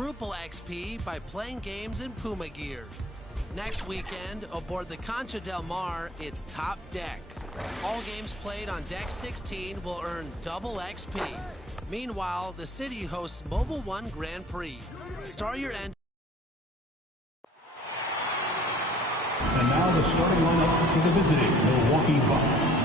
quadruple XP by playing games in Puma gear. Next weekend, aboard the Concha del Mar, it's Top Deck. All games played on Deck 16 will earn double XP. Meanwhile, the city hosts Mobile One Grand Prix. Start your end. And now the starting lineup for the visiting Milwaukee Bucks.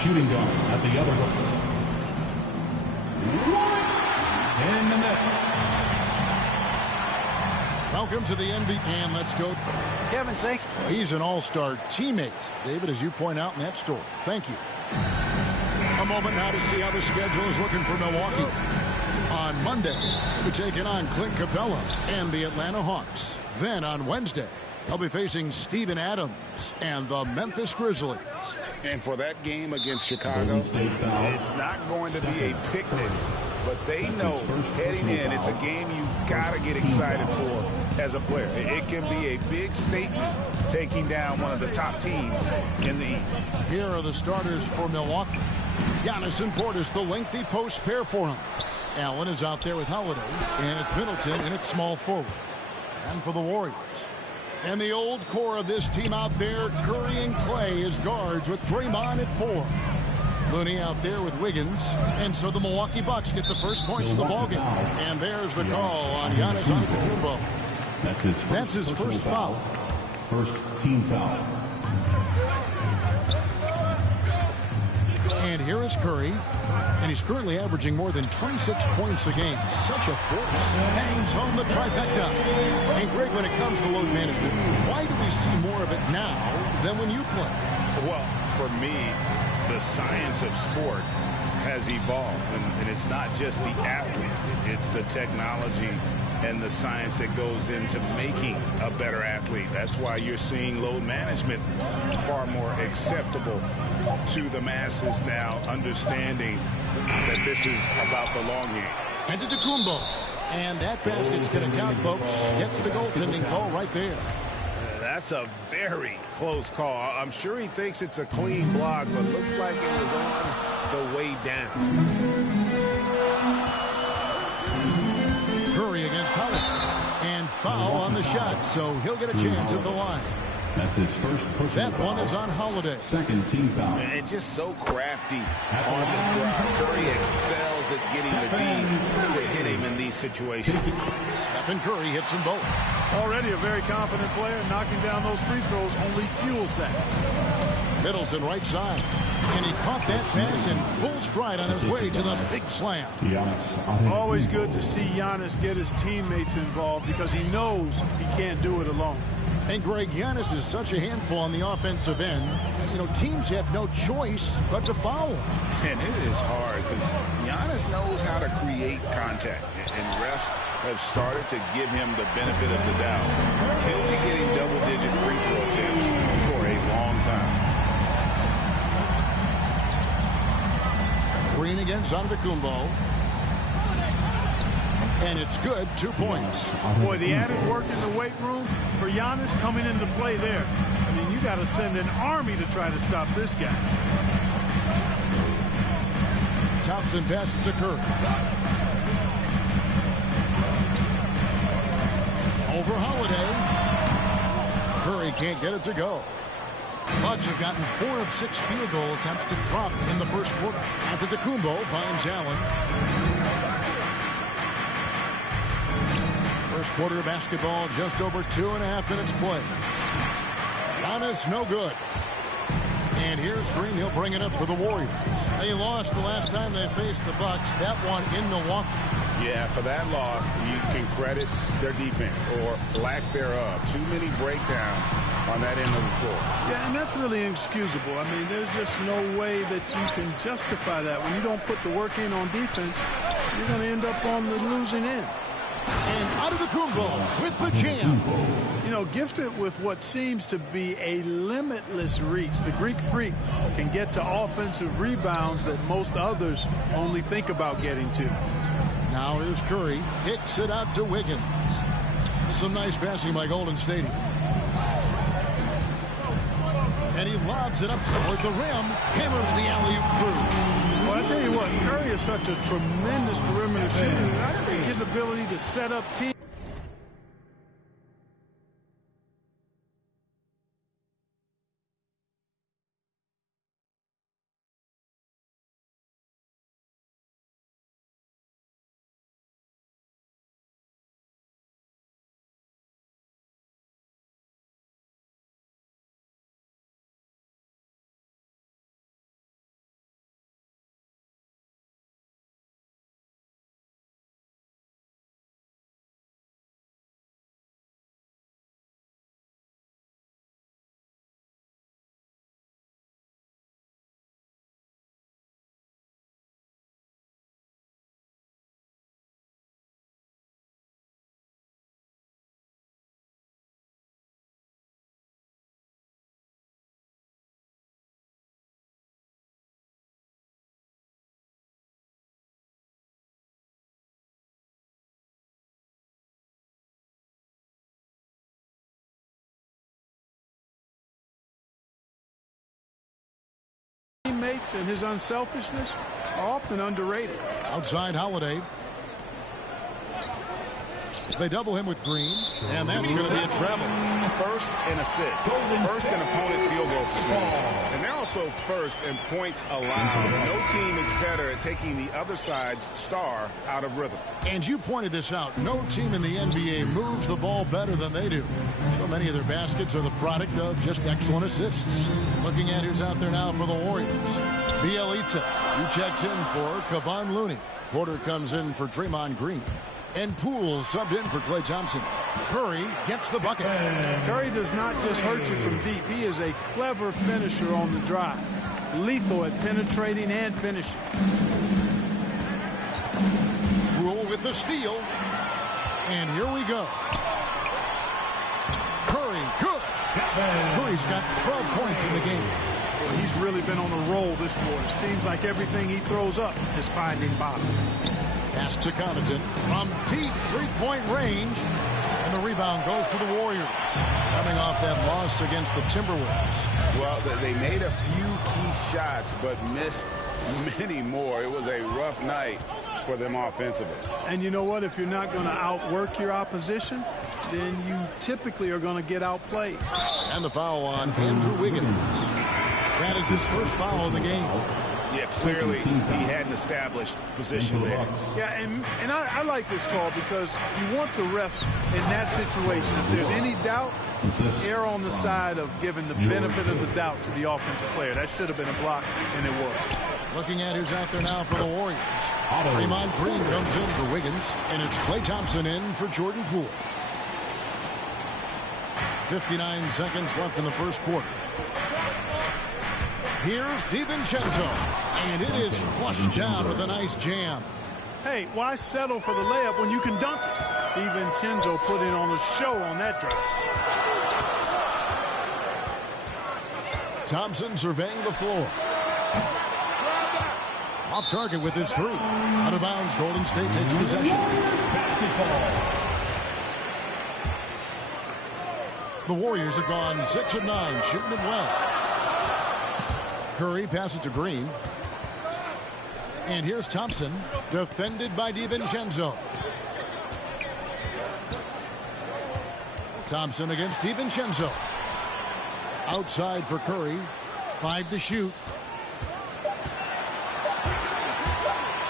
shooting guard at the other hook. In the net. Welcome to the NBA. And let's go. Kevin, thank you. He's an all-star teammate, David, as you point out in that story. Thank you. A moment now to see how the schedule is looking for Milwaukee. On Monday, they'll be taking on Clint Capella and the Atlanta Hawks. Then on Wednesday, they'll be facing Steven Adams and the Memphis Grizzlies. And for that game against Chicago, it's not going to be a picnic. But they know heading in, it's a game you got to get excited for as a player. It can be a big statement taking down one of the top teams in the East. Here are the starters for Milwaukee. Giannis and Portis, the lengthy post pair for him. Allen is out there with Holiday, and it's Middleton in at small forward. And for the Warriors. And the old core of this team out there, Curry and Clay as guards with Draymond at 4. Looney out there with Wiggins. And so the Milwaukee Bucks get the first points of the ballgame. And there's the call on Giannis Antetokounmpo. That's his first foul. First team foul. And here is Curry. And he's currently averaging more than 26 points a game. Such a force. Hangs home the trifecta. And Greg, when it comes to load management, why do we see more of it now than when you play? Well, for me, the science of sport has evolved. And it's not just the athlete. It's the technology and the science that goes into making a better athlete. That's why you're seeing load management far more acceptable to the masses now, understanding that this is about the long game. Antetokounmpo. And that basket's going to count, folks. Gets the goaltending call right there. That's a very close call. I'm sure he thinks it's a clean block, but looks like it was on the way down. Curry against Holiday. And foul on the shot, so he'll get a chance at the line. That's his first personal That foul. one is on Holiday. Second team foul. And just so crafty on the drive. Curry excels at getting the D to hit him in these situations. Stephen Curry hits them both. Already a very confident player. Knocking down those free throws only fuels that. Middleton right side. And he caught that pass in full stride on his way to the big slam. Always good to see Giannis get his teammates involved because he knows he can't do it alone. And Greg, Giannis is such a handful on the offensive end. You know, teams have no choice but to foul. And it is hard because Giannis knows how to create contact. And refs have started to give him the benefit of the doubt. He'll be getting double-digit free throw attempts for a long time. Green against Antetokounmpo. And it's good. 2 points. Boy, the added work in the weight room for Giannis coming into play there. I mean, you got to send an army to try to stop this guy. Thompson passes to Curry. Over Holiday. Curry can't get it to go. Bucks have gotten 4 of 6 field goal attempts to drop in the first quarter. Antetokounmpo finds Allen. First quarter of basketball, just over 2.5 minutes played. Giannis, no good. And here's Green. He'll bring it up for the Warriors. They lost the last time they faced the Bucks. That one in Milwaukee. Yeah, for that loss, you can credit their defense or lack thereof. Too many breakdowns on that end of the floor. Yeah, and that's really inexcusable. I mean, there's just no way that you can justify that. When you don't put the work in on defense, you're going to end up on the losing end. And Antetokounmpo with the jam. You know, gifted with what seems to be a limitless reach. The Greek Freak can get to offensive rebounds that most others only think about getting to. Now here's Curry. Kicks it out to Wiggins. Some nice passing by Golden State. And he lobs it up toward the rim. Hammers the alley-oop through. Well, I tell you what, Curry is such a tremendous perimeter shooter. I think his ability to set up teams. instincts and his unselfishness are often underrated. Outside Holiday. They double him with Green, and that's going to be a travel. First in assists, first in opponent field goal percentage, and they're also first in points allowed. No team is better at taking the other side's star out of rhythm. And you pointed this out. No team in the NBA moves the ball better than they do. So many of their baskets are the product of just excellent assists. Looking at who's out there now for the Warriors. Bielitsa, who checks in for Kevon Looney. Porter comes in for Draymond Green. And Poole subbed in for Klay Thompson. Curry gets the bucket. Curry does not just hurt you from deep. He is a clever finisher on the drive. Lethal at penetrating and finishing. Rule with the steal. And here we go. Curry, good. Curry's got 12 points in the game. Well, he's really been on a roll this quarter. Seems like everything he throws up is finding bottom. Pass to Connaughton from deep three-point range. And the rebound goes to the Warriors. Coming off that loss against the Timberwolves. Well, they made a few key shots, but missed many more. It was a rough night for them offensively. And you know what? If you're not going to outwork your opposition, then you typically are going to get outplayed. And the foul on Andrew Wiggins. That is his first foul of the game. Yeah, clearly he had an established position there. Yeah, and I like this call because you want the refs in that situation. If there's any doubt, err on the side of giving the benefit of the doubt to the offensive player. That should have been a block, and it was. Looking at who's out there now for the Warriors. Draymond Green comes in for Wiggins, and it's Klay Thompson in for Jordan Poole. 59 seconds left in the first quarter. Here's DiVincenzo, and it is flushed down with a nice jam. Hey, why settle for the layup when you can dunk it? DiVincenzo put in on a show on that drive. Thompson surveying the floor. Off target with his three. Out of bounds, Golden State takes possession. The Warriors have gone 6 of 9, shooting it well. Curry passes to Green. And here's Thompson, defended by DiVincenzo. Thompson against DiVincenzo. Outside for Curry. 5 to shoot.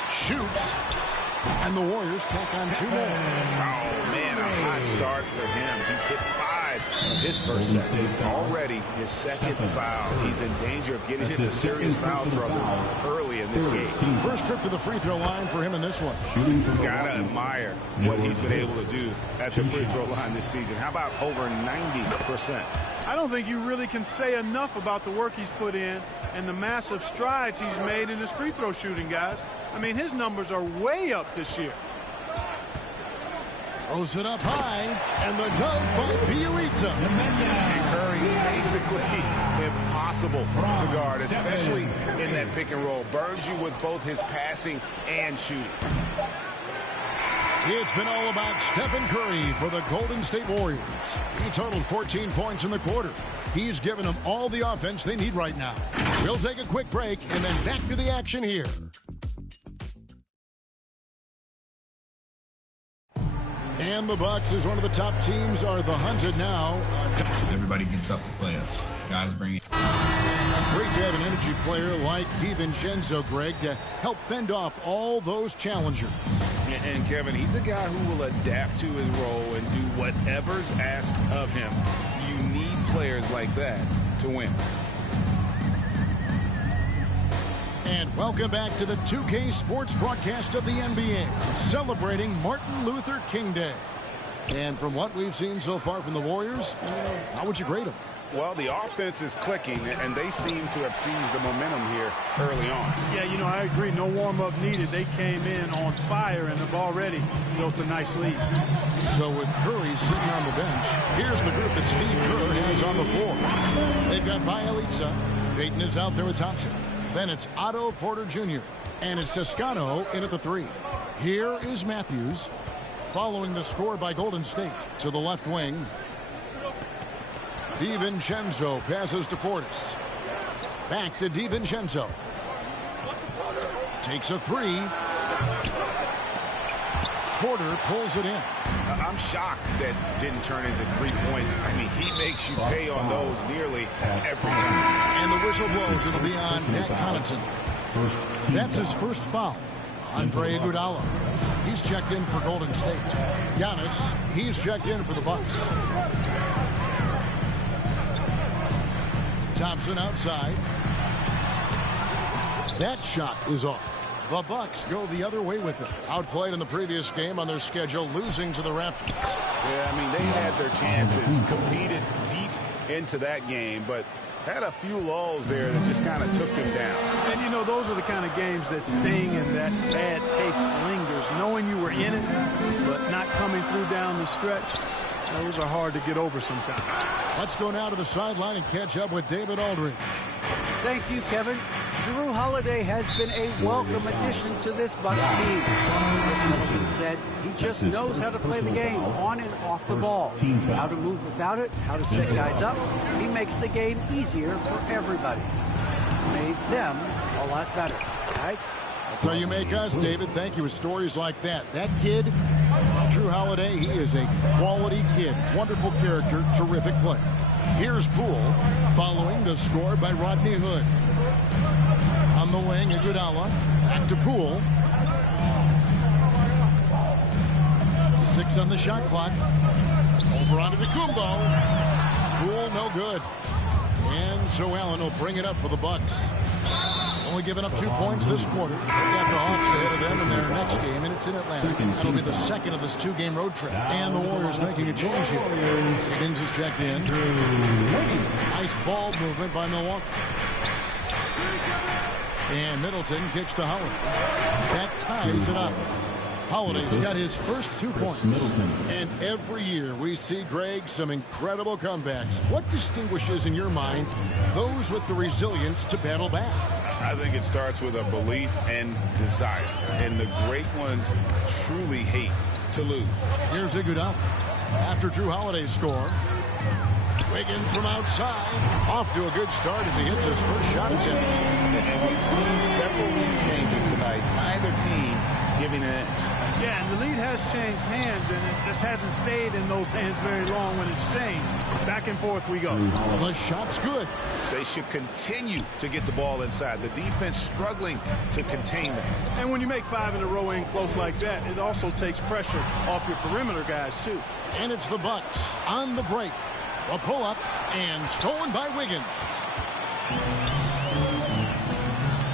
Shoots. And the Warriors tack on 2 more. Oh, man, a hot start for him. He's hit 5 of his first set. Already his second foul. He's in danger of getting into serious foul trouble early in this game. First trip to the free throw line for him in this one. Gotta admire what he's been able to do at the free throw line this season. How about over 90%? I don't think you really can say enough about the work he's put in and the massive strides he's made in his free throw shooting, guys. I mean, his numbers are way up this year. Throws it up high, and the dunk by Bielitsa. And Curry basically impossible to guard, especially in that pick and roll. Burns you with both his passing and shooting. It's been all about Stephen Curry for the Golden State Warriors. He totaled 14 points in the quarter. He's given them all the offense they need right now. We'll take a quick break and then back to the action here. And the Bucks, as one of the top teams, are the hunted now. Everybody gets up to play us. Guys bring it. Great to have an energy player like DiVincenzo, Greg, to help fend off all those challengers. And Kevin, he's a guy who will adapt to his role and do whatever's asked of him. You need players like that to win. And welcome back to the 2K Sports broadcast of the NBA, celebrating Martin Luther King Day. And from what we've seen so far from the Warriors, how would you grade them? Well, the offense is clicking, and they seem to have seized the momentum here early on. Yeah, you know, I agree. No warm-up needed. They came in on fire and have already built a nice lead. So with Curry sitting on the bench, here's the group that Steve Kerr has on the floor. They've got Bielitsa. Payton is out there with Thompson. Then it's Otto Porter Jr. And it's Toscano in at the 3. Here is Matthews, following the score by Golden State to the left wing. DiVincenzo passes to Portis. Back to DiVincenzo. Takes a three. Porter pulls it in. I'm shocked that didn't turn into 3 points. I mean, he makes you pay on those nearly every time. And the whistle blows. It'll be on Pat Connaughton. That's his first foul. Andre Iguodala. He's checked in for Golden State. Giannis, he's checked in for the Bucks. Thompson outside. That shot is off. The Bucks go the other way with it. Outplayed in the previous game on their schedule, losing to the Raptors. Yeah, I mean, they had their chances, competed deep into that game, but had a few lulls there that just kind of took them down. And, you know, those are the kind of games that sting and that bad taste lingers. Knowing you were in it, but not coming through down the stretch, those are hard to get over sometimes. Let's go now to the sideline and catch up with David Aldridge. Thank you, Kevin. Jrue Holiday has been a welcome addition to this Bucks team. As Middleton said, he just knows how to play the game on and off the ball. How to move without it, how to set guys up. He makes the game easier for everybody. He's made them a lot better. Guys? That's how you make us, David. Thank you with stories like that. That kid, Jrue Holiday, he is a quality kid. Wonderful character, terrific player. Here's Poole following the score by Rodney Hood. On the wing, Iguodala. Back to Poole. 6 on the shot clock. Over onto Kumbo. Poole, no good. And so Allen will bring it up for the Bucks. Only giving up 2 points this quarter. They've got the Hawks ahead of them in their next game, and it's in Atlanta. That'll be the second of this 2-game road trip. And the Warriors making a change here. Higgins is checked in. Nice ball movement by Milwaukee. And Middleton kicks to Holiday. That ties it up. Holiday's got his first 2 points. And every year we see, Greg, some incredible comebacks. What distinguishes, in your mind, those with the resilience to battle back? I think it starts with a belief and desire. And the great ones truly hate to lose. Here's Iguodala. After Jrue Holiday's score. Wiggins from outside. Off to a good start as he hits his first shot attempt. And we've seen several lead changes tonight. Neither team giving an inch. Yeah, and the lead has changed hands, and it just hasn't stayed in those hands very long when it's changed. Back and forth we go. The shot's good. They should continue to get the ball inside. The defense struggling to contain them. And when you make 5 in a row in close like that, it also takes pressure off your perimeter guys, too. And it's the Bucks on the break. A pull-up and stolen by Wiggins.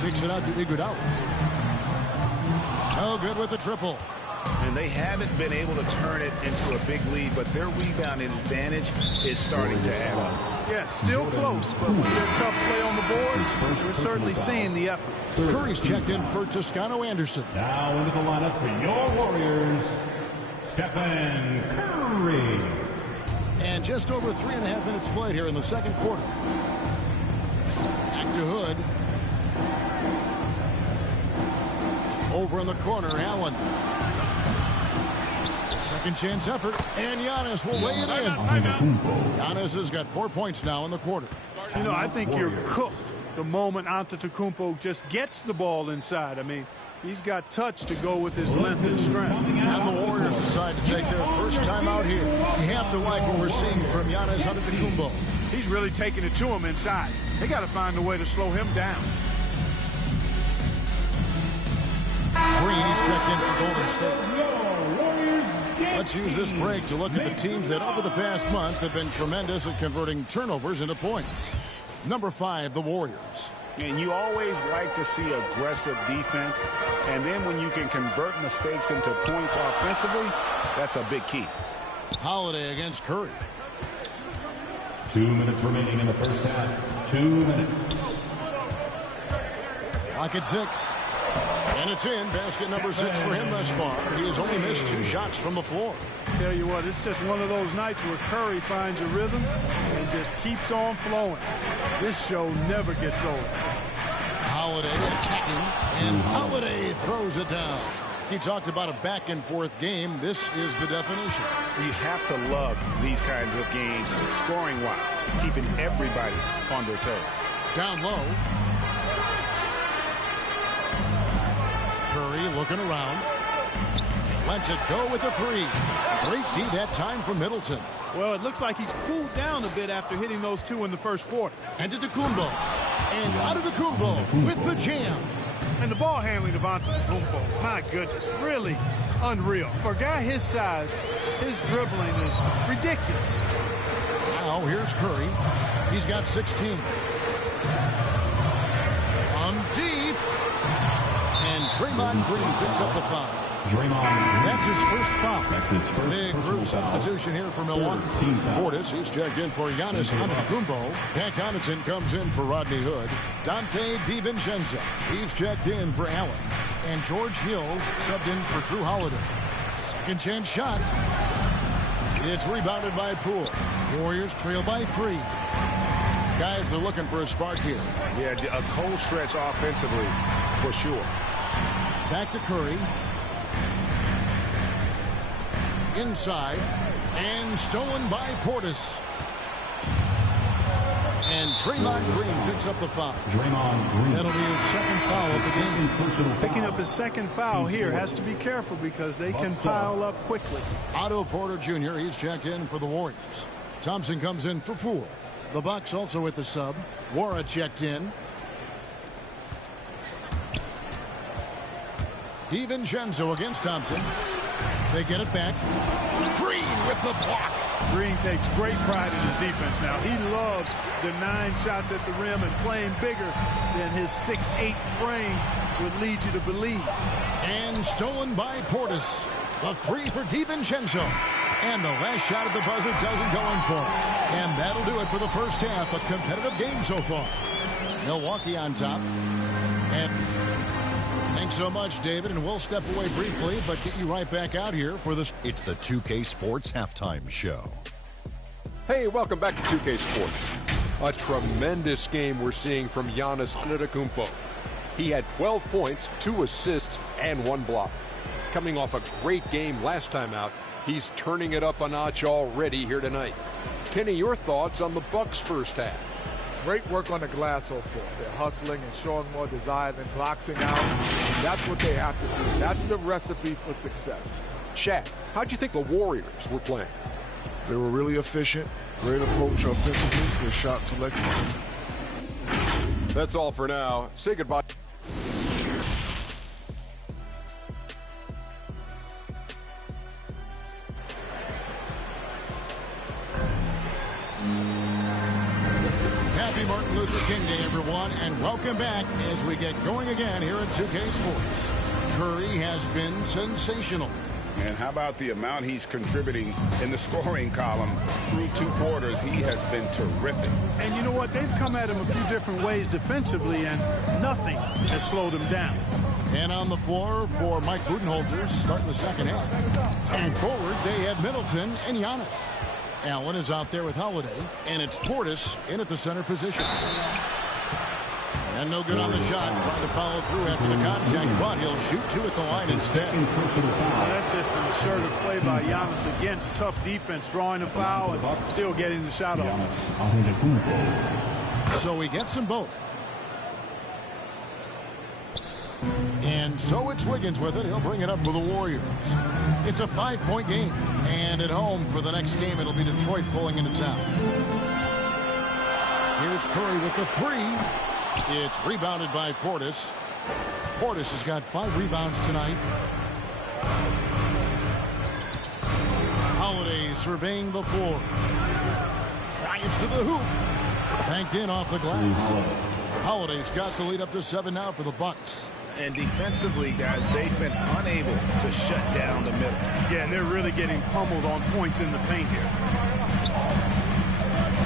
Kicks it out to Iguodala. Oh, good with the triple. And they haven't been able to turn it into a big lead, but their rebounding advantage is starting to add up. Yeah, still close, but when they're tough play on the boards, we're certainly seeing the effort. Curry's checked in for Toscano Anderson. Now into the lineup for your Warriors, Stephen Curry. And just over 3.5 minutes played here in the second quarter. Back to Hood. Over in the corner, Allen. Second chance effort, and Giannis will lay it in. Giannis has got 4 points now in the quarter. You know, I think you're cooked the moment Antetokounmpo just gets the ball inside. I mean, he's got touch to go with his length and strength. And the Warriors decide to take their first time out here. You have to like what we're seeing from Giannis Antetokounmpo. He's really taking it to him inside. They got to find a way to slow him down. Green is checked in for Golden State. Let's use this break to look at the teams that over the past month have been tremendous at converting turnovers into points. Number 5, the Warriors. And you always like to see aggressive defense. And then when you can convert mistakes into points offensively, that's a big key. Holiday against Curry. 2 minutes remaining in the first half. 2 minutes. Clock at 6. And it's in. Basket number 6 for him thus far. He has only missed 2 shots from the floor. Tell you what, it's just one of those nights where Curry finds a rhythm and just keeps on flowing. This show never gets old. Holiday attacking, and Holiday throws it down. He talked about a back-and-forth game. This is the definition. You have to love these kinds of games, scoring-wise, keeping everybody on their toes. Down low. Curry looking around. Lets it go with the three. Great D that time from Middleton. Well, it looks like he's cooled down a bit after hitting those two in the first quarter. And to Kumbo. And Antetokounmpo with the jam. And the ball handling of Antetokounmpo, my goodness, really unreal. For a guy his size, his dribbling is ridiculous. Now here's Curry. He's got 16. On deep. And Draymond Green picks up the foul. That's his first foul. Big group substitution here for Milwaukee. Portis, he's checked in for Giannis Antetokounmpo. Pat Connaughton comes in for Rodney Hood. Dante DiVincenzo, he's checked in for Allen. And George Hills subbed in for Drew Holiday. Second chance shot. It's rebounded by Poole. Warriors trail by 3. Guys are looking for a spark here. Yeah, a cold stretch offensively for sure. Back to Curry. Inside. And stolen by Portis. And Draymond Green picks up the foul. That'll be his second foul of the game. Picking up his second foul here. Has to be careful because they can pile up quickly. Otto Porter Jr., he's checked in for the Warriors. Thompson comes in for Poole. The Bucks also with the sub. Wara checked in. DiVincenzo against Thompson. They get it back. Green with the block. Green takes great pride in his defense now. He loves denying shots at the rim and playing bigger than his 6'8" frame would lead you to believe. And stolen by Portis. The three for DiVincenzo. And the last shot at the buzzer doesn't go in for him. And that'll do it for the first half. A competitive game so far. Milwaukee on top. And thanks so much, David. And we'll step away briefly, but get you right back out here for this. It's the 2K Sports Halftime Show. Hey, welcome back to 2K Sports. A tremendous game we're seeing from Giannis Antetokounmpo. He had 12 points, 2 assists, and 1 block. Coming off a great game last time out, he's turning it up a notch already here tonight. Kenny, your thoughts on the Bucks' first half? Great work on the glass so far. They're hustling and showing more desire than boxing out. That's what they have to do. That's the recipe for success. Shaq, how'd you think the Warriors were playing? They were really efficient. Great approach offensively. Their shot selection. That's all for now. Say goodbye. Happy Martin Luther King Day, everyone, and welcome back as we get going again here at 2K Sports. Curry has been sensational. And how about the amount he's contributing in the scoring column through 2 quarters? He has been terrific. And you know what? They've come at him a few different ways defensively, and nothing has slowed him down. And on the floor for Mike Budenholzer starting the second half. And forward, they have Middleton and Giannis. Allen is out there with Holiday, and it's Portis in at the center position. And no good on the shot, trying to follow through after the contact, but he'll shoot 2 at the line instead. That's just an assertive play by Giannis against tough defense, drawing a foul and still getting the shot off. So he gets them both. And so it's Wiggins with it. He'll bring it up for the Warriors. It's a 5-point game. And at home for the next game, it'll be Detroit pulling into town. Here's Curry with the 3. It's rebounded by Portis. Portis has got 5 rebounds tonight. Holiday surveying the floor. Drives to the hoop. Banked in off the glass. Holiday's got the lead up to 7 now for the Bucks. And defensively, guys, they've been unable to shut down the middle. Yeah, and they're really getting pummeled on points in the paint here.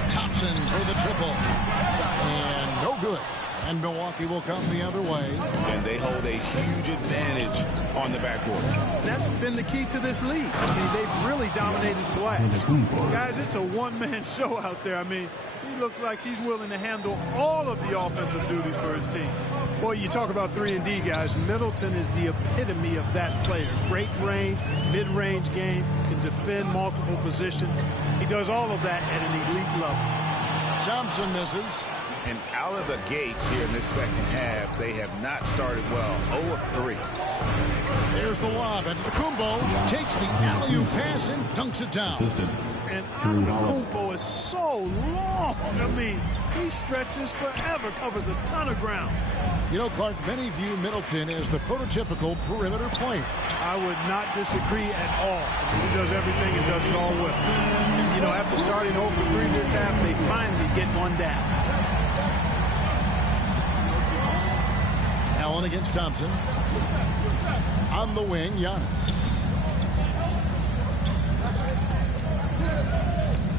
Thompson for the triple. And no good. And Milwaukee will come the other way. And they hold a huge advantage on the backcourt. That's been the key to this league. I mean, they've really dominated Flash. Guys, it's a one-man show out there. I mean, he looks like he's willing to handle all of the offensive duties for his team. Boy, you talk about 3-and-D, guys. Middleton is the epitome of that player. Great range, mid-range game, can defend multiple positions. He does all of that at an elite level. Thompson misses. And out of the gates here in this second half, they have not started well. 0 of 3. There's the lob, and Kumbo takes the alley-oop pass and dunks it down. And Antetokounmpo is so long. I mean, he stretches forever, covers a ton of ground. You know, Clark, many view Middleton as the prototypical perimeter player. I would not disagree at all. He does everything and does it all well. And, you know, after starting 0 for 3 this half, they finally get one down. Allen against Thompson. On the wing, Giannis.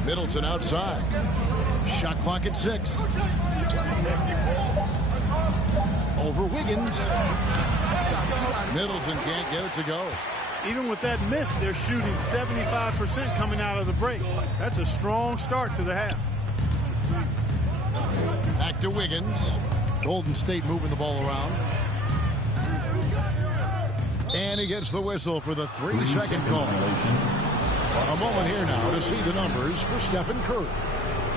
Middleton outside. Shot clock at 6. Over Wiggins. Middleton can't get it to go. Even with that miss, they're shooting 75% coming out of the break. That's a strong start to the half. Back to Wiggins. Golden State moving the ball around. And he gets the whistle for the 3-second call. A moment here now to see the numbers for Stephen Curry.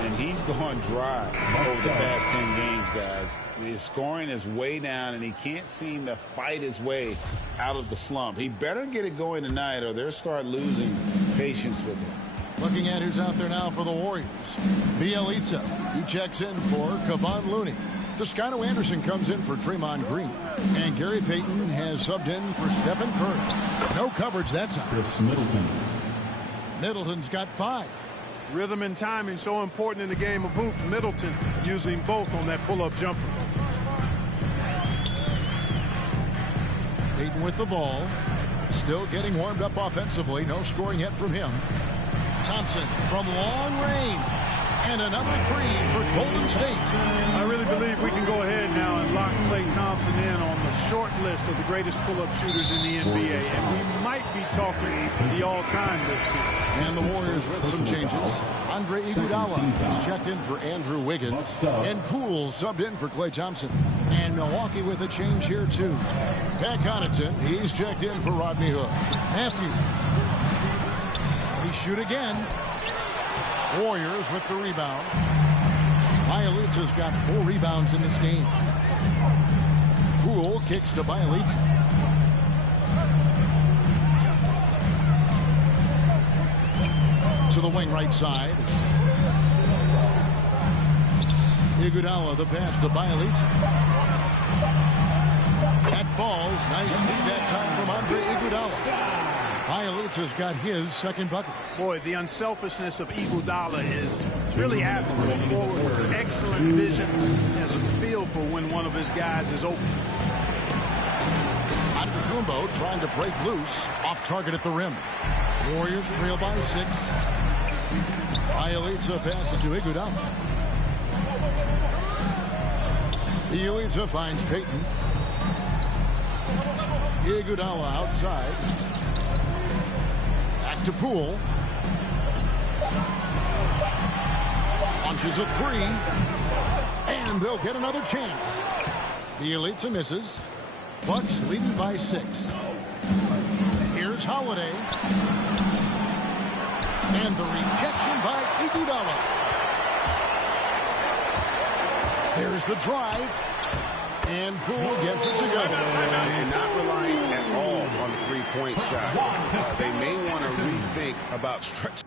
And he's gone dry over the past 10 games, guys. His scoring is way down, and he can't seem to fight his way out of the slump. He better get it going tonight, or they'll start losing patience with him. Looking at who's out there now for the Warriors. Bielitsa, he checks in for Kevon Looney. Toscano Anderson comes in for Draymond Green. And Gary Payton has subbed in for Stephen Curry. No coverage that time. Chris Middleton. Middleton's got 5. Rhythm and timing so important in the game of hoops. Middleton using both on that pull-up jumper. Payton with the ball. Still getting warmed up offensively. No scoring yet from him. Thompson from long range. And another 3 for Golden State. I really believe we can go ahead now and lock Klay Thompson in on the short list of the greatest pull-up shooters in the NBA. And we might be talking the all-time list here. And the Warriors with some changes. Andre Iguodala has checked in for Andrew Wiggins. And Poole subbed in for Klay Thompson. And Milwaukee with a change here, too. Pat Connaughton, he's checked in for Rodney Hood. Matthews. He shoot again. Warriors with the rebound. Bielitsa's got 4 rebounds in this game. Poole kicks to Bielitsa. To the wing right side. Iguodala the pass to Bielitsa. That falls. Nice lead that time from Andre Iguodala. Bielitsa's got his second bucket. Boy, the unselfishness of Iguodala is really admirable. Forward with excellent vision. Has a feel for when one of his guys is open. Antetokounmpo trying to break loose. Off target at the rim. Warriors trail by 6. Bielitsa passes to Iguodala. Bielitsa finds Payton. Iguodala outside. To Poole. Launches a 3. And they'll get another chance. Bielitsa misses. Bucks leading by 6. Here's Holiday. And the rejection by Iguodala. There's the drive. And Poole gets it to go. And not relying at all on the three-point shot. They may want to rethink about stretch.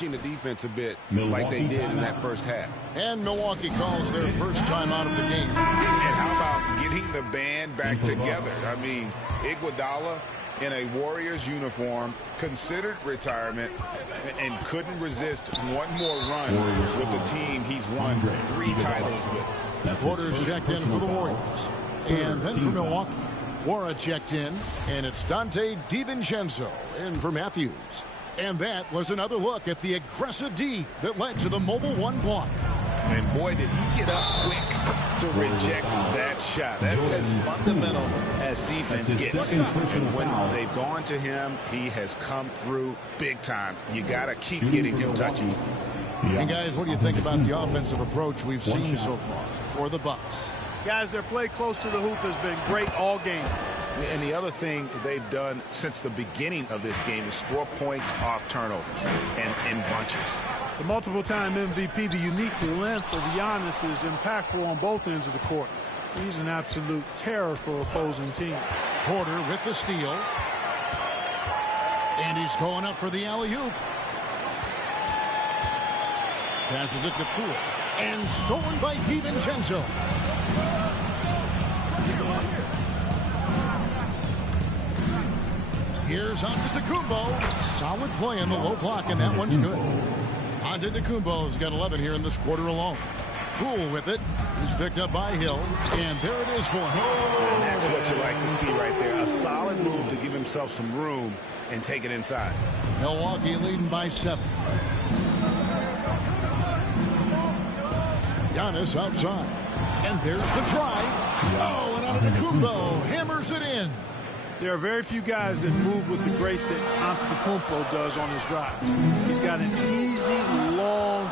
the defense a bit like they did in that first half. And Milwaukee calls their first time out of the game. And how about getting the band back together? I mean, Iguodala in a Warriors uniform, considered retirement, and couldn't resist one more run with the team he's won 3 titles with. Porter's checked in for the Warriors. And then for Milwaukee, Wara checked in, and it's Dante DiVincenzo in for Matthews. And that was another look at the aggressive D that led to the Mobile One block. And boy, did he get up quick to reject that shot. That's as fundamental as defense gets. And when they've gone to him, he has come through big time. You got to keep getting him touches. And guys, what do you think about the offensive approach we've seen so far for the Bucks? Guys, their play close to the hoop has been great all game. And the other thing they've done since the beginning of this game is score points off turnovers and in bunches. The multiple-time MVP, the unique length of Giannis is impactful on both ends of the court. He's an absolute terror for opposing team. Porter with the steal. And he's going up for the alley-oop. Passes it to Poole. And stolen by DiVincenzo. Here's Antetokounmpo. Solid play in the low block, and that one's good. Antetokounmpo's got 11 here in this quarter alone. Poole with it. He's picked up by Hill, and there it is for him. And that's what you like to see right there. A solid move to give himself some room and take it inside. Milwaukee leading by 7. Giannis outside. And there's the drive. Oh, and Antetokounmpo hammers it in. There are very few guys that move with the grace that Antetokounmpo does on his drive. He's got an easy, long,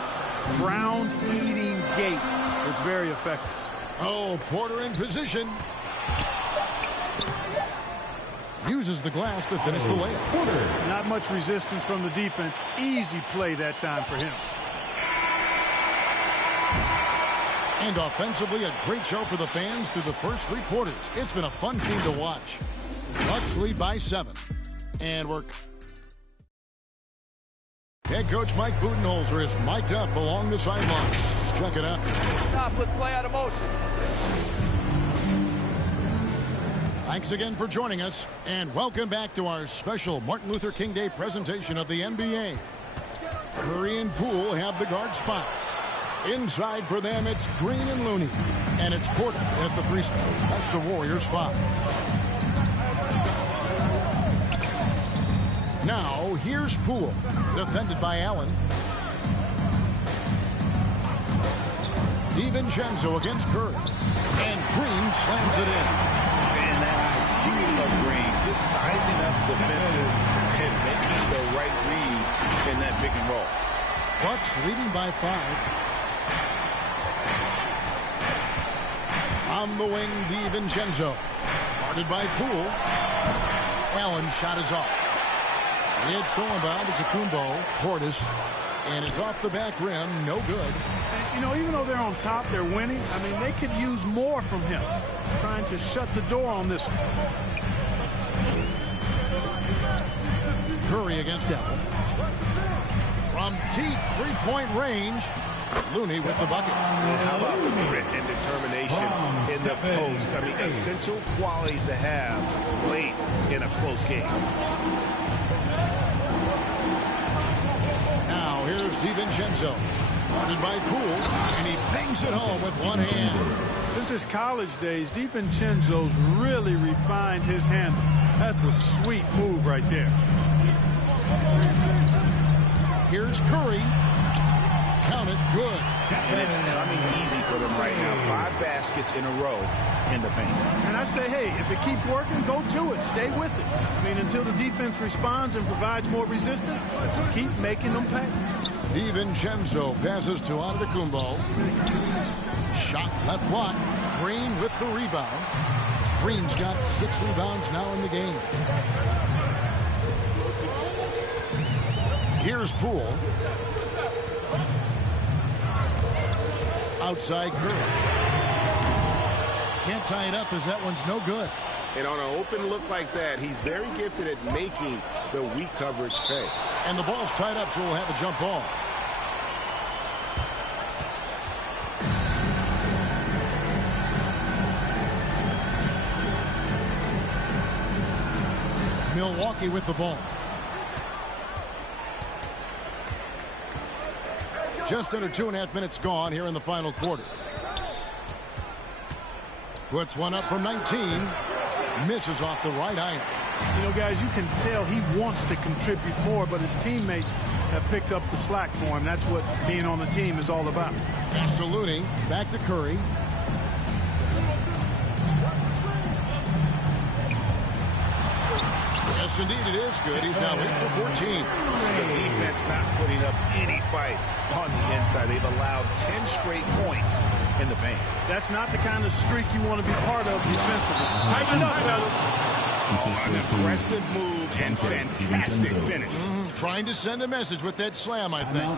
ground-eating gait that's very effective. Oh, Porter in position. Uses the glass to finish the layup. Porter. Not much resistance from the defense. Easy play that time for him. And offensively, a great show for the fans through the first 3 quarters. It's been a fun team to watch. Bucks lead by 7. And we're... Head coach Mike Budenholzer is mic'd up along the sideline. Let's check it out. Stop, let's play out of motion. Thanks again for joining us, and welcome back to our special Martin Luther King Day presentation of the NBA. Curry and Poole have the guard spots. Inside for them, it's Green and Looney. And it's Porter at the 3 spot. That's the Warriors' 5. Now, here's Poole. Defended by Allen. DiVincenzo against Curry. And Green slams it in. And that IQ of Green, just sizing up defenses and making the right read in that pick and roll. Bucks leading by 5. On the wing, DiVincenzo. Guarded by Poole. Allen's shot is off. It's stolen by Antetokounmpo, Portis, and it's off the back rim, no good. And, you know, even though they're on top, they're winning. I mean, they could use more from him, trying to shut the door on this one. Curry against Allen. From deep 3-point range, Looney with the bucket. How about the grit and determination in the post? I mean, essential qualities to have late in a close game. Now here's DiVincenzo, guarded by Poole, and he bangs it home with one hand. Since his college days, DiVincenzo's really refined his handle. That's a sweet move right there. Here's Curry. Count it, good. And it's coming easy for them right now. 5 baskets in a row in the paint. And I say, hey, if it keeps working, go to it. Stay with it. I mean, until the defense responds and provides more resistance, keep making them pay. DiVincenzo passes to Antetokounmpo. Shot left block. Green with the rebound. Green's got 6 rebounds now in the game. Here's Poole. Outside Curry. Can't tie it up as that one's no good. And on an open look like that, he's very gifted at making the weak coverage pay. And the ball's tied up, so we'll have a jump ball. Milwaukee with the ball. Just under 2.5 minutes gone here in the final quarter. Puts one up from 19. Misses off the right iron. You know, guys, you can tell he wants to contribute more, but his teammates have picked up the slack for him. That's what being on the team is all about. Pass to Looney. Back to Curry. Yes, indeed, it is good. He's now 8 for 14. The defense not putting up any fight on the inside. They've allowed 10 straight points in the paint. That's not the kind of streak you want to be part of defensively. Tighten it up, fellas. An aggressive move and fantastic finish. Trying to send a message with that slam, I think.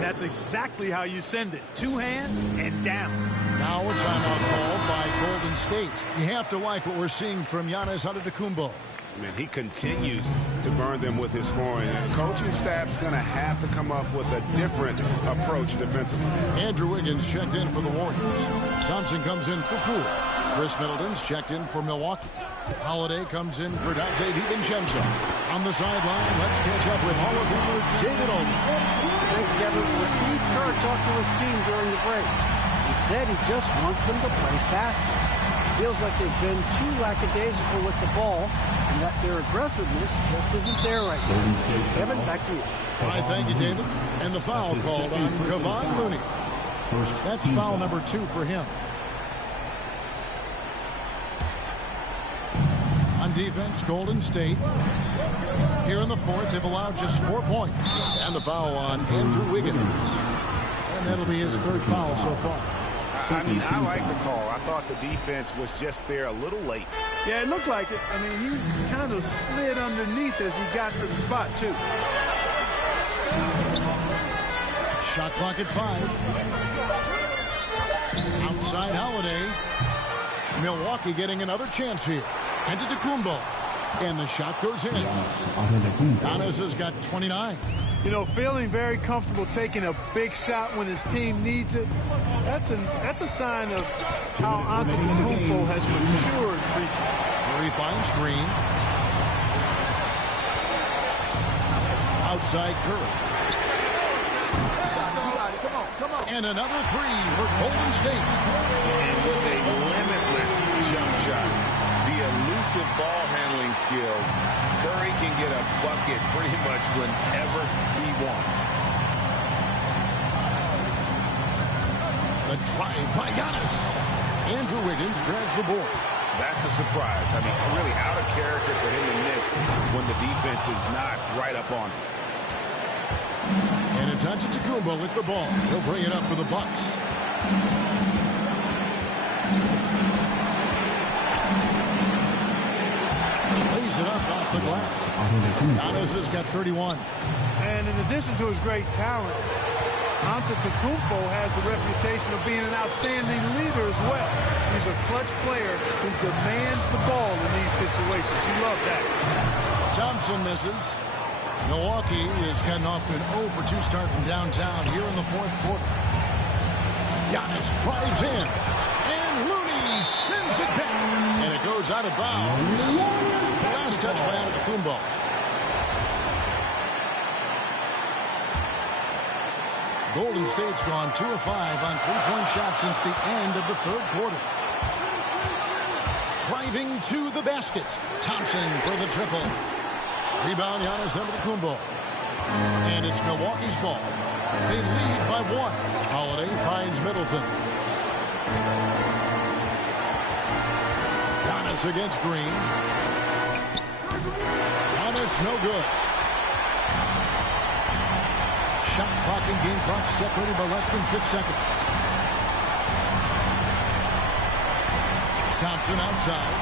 That's exactly how you send it. 2 hands and down. Now a timeout called by Golden State. You have to like what we're seeing from Giannis Antetokounmpo. Man, he continues to burn them with his scoring. And the coaching staff's going to have to come up with a different approach defensively. Andrew Wiggins checked in for the Warriors. Thompson comes in for Poole. Chris Middleton's checked in for Milwaukee. Holiday comes in for Dante DiVincenzo. On the sideline, let's catch up with Hall of Famer David Aldridge. Thanks, Kevin. Well, Steve Kerr talked to his team during the break. He said he just wants them to play faster. Feels like they've been too lackadaisical with the ball, and that their aggressiveness just isn't there right now. Kevin, back to you. All right, thank you, David. And the foul called on Kevon Looney. That's foul number 2 for him. On defense, Golden State. Here in the fourth, they've allowed just 4 points. And the foul on Andrew Wiggins. And that'll be his 3rd foul so far. I mean, I like the call. I thought the defense was just there a little late. Yeah, it looked like it. I mean, he kind of slid underneath as he got to the spot, too. Shot clock at 5. Outside Holiday. Milwaukee getting another chance here. Antetokounmpo. And the shot goes in. Giannis has got 29. You know, feeling very comfortable taking a big shot when his team needs it. That's a sign of how Antetokounmpo has matured recently. Very fine screen. Outside Curry. And another 3 for Golden State. And with a limitless jump shot, the elusive ball handling skills, Curry can get a bucket pretty much whenever he wants. The drive by Giannis. Andrew Wiggins grabs the board. That's a surprise. I mean, really out of character for him to miss when the defense is not right up on him. And it's Antetokounmpo with the ball. He'll bring it up for the Bucks. Lays it up off the glass. Giannis has got 31. And in addition to his great talent, Antetokounmpo has the reputation of being an outstanding leader as well. He's a clutch player who demands the ball in these situations. You love that. Thompson misses. Milwaukee is getting off to an 0 for 2 start from downtown here in the 4th quarter. Giannis drives in. And Looney sends it back. And it goes out of bounds. The last touch by Antetokounmpo. Golden State's gone 2 of 5 on 3-point shots since the end of the 3rd quarter. Driving to the basket. Thompson for the triple. Rebound, Giannis Antetokounmpo. And it's Milwaukee's ball. They lead by 1. Holiday finds Middleton. Giannis against Green. Giannis no good. Shot clock and game clock separated by less than 6 seconds. Thompson outside.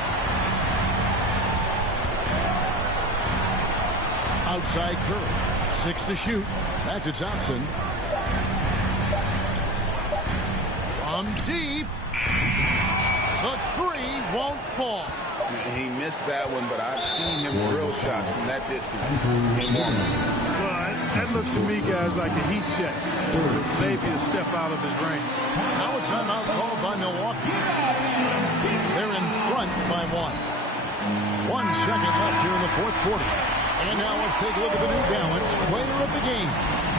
Outside Curry. 6 to shoot. Back to Thompson. From deep. The 3 won't fall. He missed that one, but I've seen him drill shots from that distance. Well, that looked to me, guys, like a heat check. Maybe a step out of his range. Now a timeout called by Milwaukee. They're in front by 1. 1 second left here in the fourth quarter. And now let's take a look at the New Balance player of the game,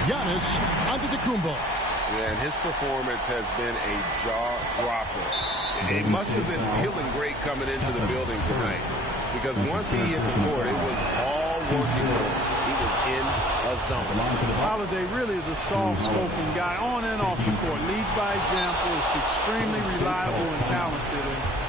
Giannis Antetokounmpo. Yeah, and his performance has been a jaw-dropper. He must have been feeling great coming into the building tonight, because once he hit the court, it was all working for him. He was in a zone. Holiday really is a soft-spoken guy on and off the court. Leads by example, is extremely reliable and talented. And